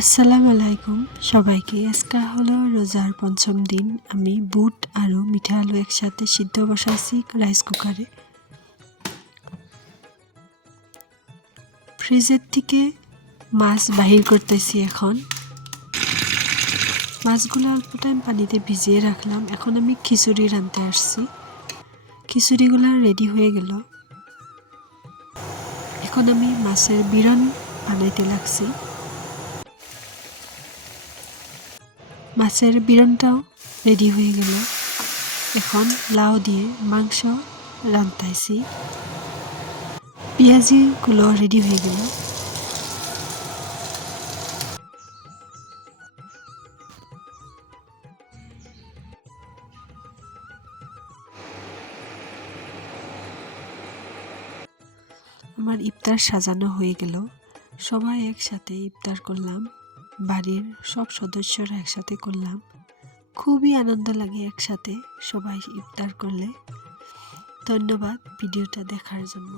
আসসালামু আলাইকুম সবাইকে। আজকে হলো রোজার পঞ্চম দিন। আমি বুট আর মিঠা আলু একসাথে সিদ্ধ বসাইছি রাইস কুকারে। ফ্রিজের থেকে মাছ বাহির করতেছি এখন। মাছগুলো অল্প টাইম পানিতে ভিজিয়ে রাখলাম। এখন আমি খিচুড়ি রাঁধতে আসছি। খিচুড়িগুলো রেডি হয়ে গেল। এখন আমি মাছের বিরন বানাইতে লাগছি। মাছের বিরনটাও রেডি হয়ে গেল। এখন লাউ দিয়ে মাংস রান্তাইছি। পেঁয়াজিগুলো রেডি হয়ে গেল। আমার ইফতার সাজানো হয়ে গেল। সবাই একসাথে ইফতার করলাম। বাড়ির সব সদস্যরা একসাথে করলাম। খুবই আনন্দ লাগে একসাথে সবাই ইফতার করলে। ধন্যবাদ ভিডিওটা দেখার জন্য।